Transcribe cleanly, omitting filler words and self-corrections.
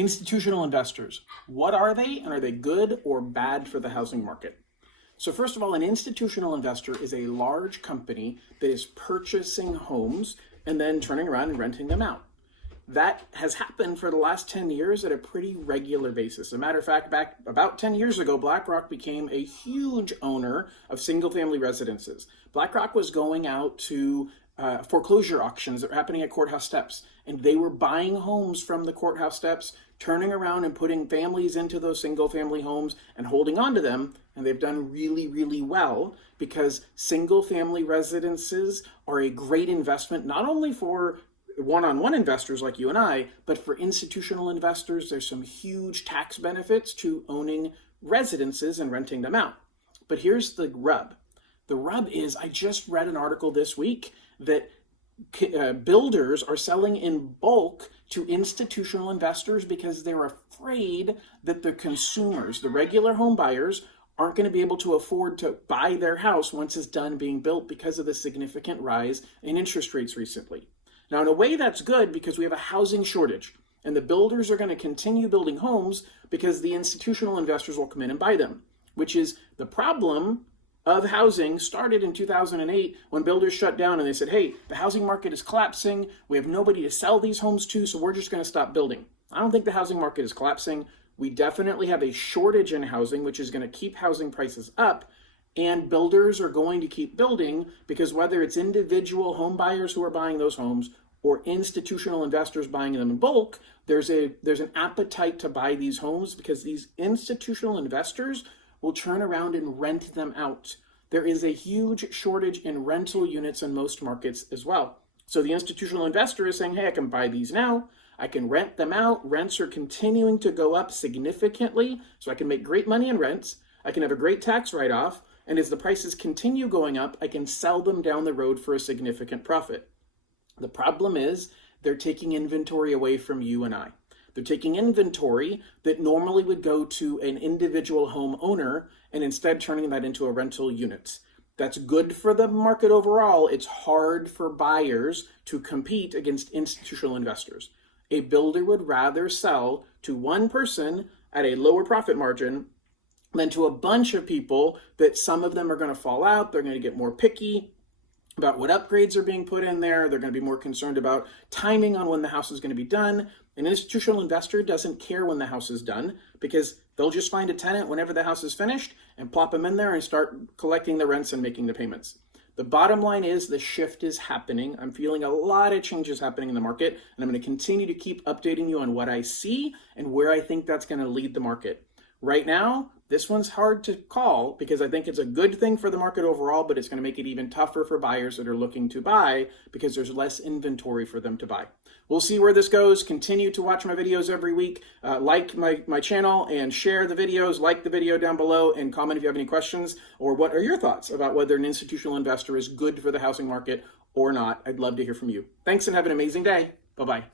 Institutional investors, what are they, and are they good or bad for the housing market? So first of all, an institutional investor is a large company that is purchasing homes and then turning around and renting them out. That has happened for the last 10 years at a pretty regular basis. As a matter of fact, back about 10 years ago, BlackRock became a huge owner of single-family residences. BlackRock was going out to foreclosure auctions that were happening at courthouse steps, and they were buying homes from the courthouse steps, turning around and putting families into those single-family homes and holding on to them, and they've done really, really well because single-family residences are a great investment, not only for one-on-one investors like you and I, but for institutional investors. There's some huge tax benefits to owning residences and renting them out. But here's the rub. The rub is, I just read an article this week that builders are selling in bulk to institutional investors because they're afraid that the consumers, the regular home buyers, aren't going to be able to afford to buy their house once it's done being built because of the significant rise in interest rates recently. Now, in a way, that's good because we have a housing shortage, and the builders are going to continue building homes because the institutional investors will come in and buy them, which is the problem of housing started in 2008 when builders shut down and they said, hey, the housing market is collapsing. We have nobody to sell these homes to, so we're just going to stop building. I don't think the housing market is collapsing. We definitely have a shortage in housing, which is going to keep housing prices up. And builders are going to keep building because whether it's individual home buyers who are buying those homes or institutional investors buying them in bulk, there's an appetite to buy these homes because these institutional investors will turn around and rent them out. There is a huge shortage in rental units in most markets as well. So the institutional investor is saying, hey, I can buy these now. I can rent them out. Rents are continuing to go up significantly, so I can make great money in rents. I can have a great tax write-off. And as the prices continue going up, I can sell them down the road for a significant profit. The problem is they're taking inventory away from you and I. They're taking inventory that normally would go to an individual homeowner and instead turning that into a rental unit. That's good for the market overall. It's hard for buyers to compete against institutional investors. A builder would rather sell to one person at a lower profit margin than to a bunch of people that some of them are going to fall out. They're going to get more picky about what upgrades are being put in there. They're going to be more concerned about timing on when the house is going to be done. An institutional investor doesn't care when the house is done because they'll just find a tenant whenever the house is finished and plop them in there and start collecting the rents and making the payments. The bottom line is the shift is happening. I'm feeling a lot of changes happening in the market, and I'm going to continue to keep updating you on what I see and where I think that's going to lead the market. Right now, this one's hard to call because I think it's a good thing for the market overall, but it's going to make it even tougher for buyers that are looking to buy because there's less inventory for them to buy. We'll see where this goes. Continue to watch my videos every week. Like my channel and share the videos. Like the video down below and comment if you have any questions or what are your thoughts about whether an institutional investor is good for the housing market or not. I'd love to hear from you. Thanks and have an amazing day. Bye-bye.